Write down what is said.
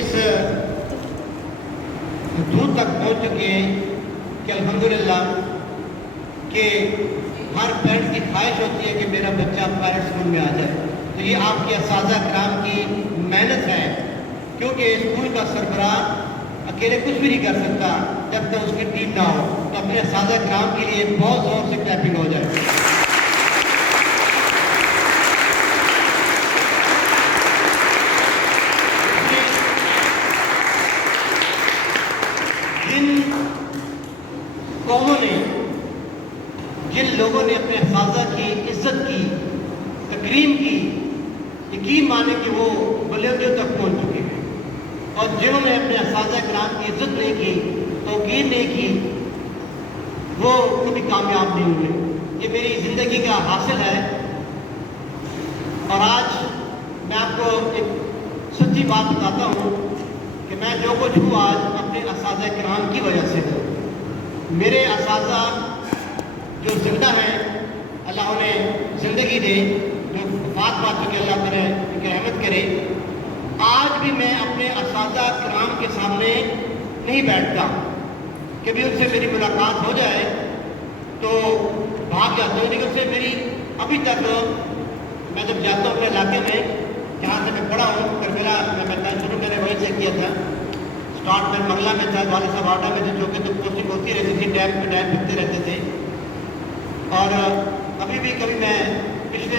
اس حدود تک پہنچ چکے ہیں کہ الحمدللہ کہ ہر پیرنٹ کی خواہش ہوتی ہے کہ میرا بچہ پرائیویٹ اسکول میں آ جائے. تو یہ آپ کے اساتذہ کرام کی محنت ہے، کیونکہ اسکول کا سربراہ اکیلے کچھ بھی نہیں کر سکتا جب تک اس کی ٹیم نہ ہو. تو اپنے اساتذہ کرام کے لیے بہت زور سے کلیپنگ ہو جائے. جن لوگوں نے اپنے اساتذہ کی عزت کی، تکریم کی، یقین مانے کہ وہ بلندیوں تک پہنچ چکے ہیں، اور جنہوں نے اپنے اساتذہ کرام کی عزت نہیں کی، توقیر نہیں کی، وہ کبھی کامیاب نہیں ہوئے. یہ میری زندگی کا حاصل ہے. اور آج میں آپ کو ایک سچی بات بتاتا ہوں کہ میں جو کچھ ہوں آج اپنے اساتذہ کرام کی وجہ سے ہوں. میرے اساتذہ جو زندہ ہیں، اللہ انہیں زندگی دے، جو وفات پا چکے اللہ تعالیٰ ان کی رحمت کرے. آج بھی میں اپنے اساتذہ کرام کے سامنے نہیں بیٹھتا. کبھی ان سے میری ملاقات ہو جائے تو بھاگ جاتا ہوں، لیکن ان سے میری ابھی تک، میں جب جاتا ہوں اپنے علاقے میں جہاں سے میں پڑھا ہوں، کربلا میں شروع میں نے وہیں سے کیا تھا. اسٹارٹ میں منگلہ میں تھا، والد صاحب آٹا میں جو چوکے تو پوسٹنگ ہوتی رہتی تھی، ٹائم پہ ٹائم پھرتے رہتے تھے. اور ابھی بھی کبھی میں پچھلے